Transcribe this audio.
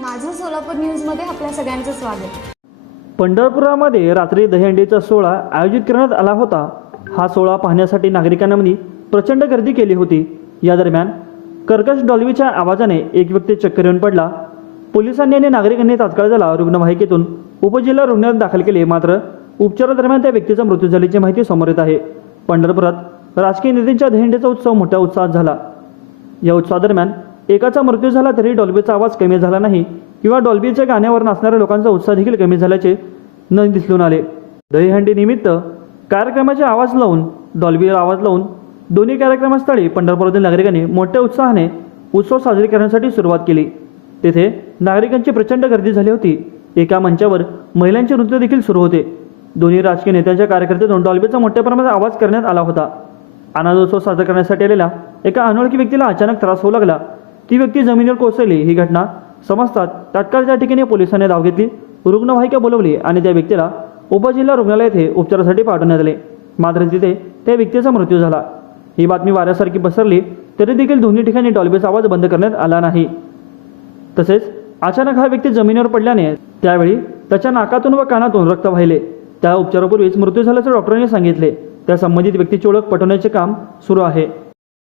माझं सोलापूर न्यूजमध्ये आपल्या सगळ्यांचं स्वागत. पंढरपुरामध्ये रात्री दहीहंडीचा सोहळा आयोजित करण्यात आला होता. हा सोहळा पाहण्यासाठी नागरिकांनी प्रचंड गर्दी केली होती. या दरम्यान कर्कश डॉल्वीच्या आवाजाने एक व्यक्ती चक्कर येऊन पडला. पोलिसांनी आणि नागरिकांनी तात्काळ त्याला रुग्णवाहिकेतून उपजिल्हा रुग्णालयात दाखल केले. मात्र उपचारादरम्यान त्या व्यक्तीचा मृत्यू झाल्याची माहिती समोर येत आहे. पंढरपुरात राजकीय नेत्यांच्या दहिंडीचा उत्सव मोठ्या उत्साहात झाला. या उत्सवादरम्यान एकाचा मृत्यू झाला तरी डॉल्बीचा आवाज कमी झाला नाही किंवा डॉल्बीच्या गाण्यावर नाचणाऱ्या लोकांचा उत्साह देखील कमी झाल्याचे न दिसून आले. दहीहंडी निमित्त कार्यक्रमाचे आवाज लावून डॉल्बीवर आवाज लावून दोन्ही कार्यक्रमस्थळी पंढरपुरातील नागरिकांनी मोठ्या उत्साहाने उत्सव साजरे करण्यासाठी सुरुवात केली. तेथे नागरिकांची प्रचंड गर्दी झाली होती. एका मंचावर महिलांचे नृत्य देखील सुरू होते. दोन्ही राजकीय नेत्यांच्या कार्यकर्त्यातून डॉल्बीचा मोठ्या प्रमाणात आवाज करण्यात आला होता. आनंदोत्सव साजरा करण्यासाठी आलेल्या एका अनोळखी व्यक्तीला अचानक त्रास होऊ लागला. ती व्यक्ती जमिनीवर कोसळली. ही घटना समजतात तात्काळ त्या ठिकाणी पोलिसांनी धाव घेतली. रुग्णवाहिका बोलवली आणि त्या व्यक्तीला उपजिल्हा रुग्णालय येथे उपचारासाठी पाठवण्यात आले. मात्र तिथे त्या व्यक्तीचा मृत्यू झाला. ही बातमी वाऱ्यासारखी पसरली तरी देखील दोन्ही ठिकाणी डॉल्बीचा आवाज बंद करण्यात आला नाही. तसेच अचानक हा व्यक्ती जमिनीवर पडल्याने त्यावेळी त्याच्या नाकातून व कानातून रक्त वाहिले. त्या उपचारापूर्वीच मृत्यू झाल्याचं डॉक्टरांनी सांगितले. त्या संबंधित व्यक्तीची ओळख पटवण्याचे काम सुरू आहे.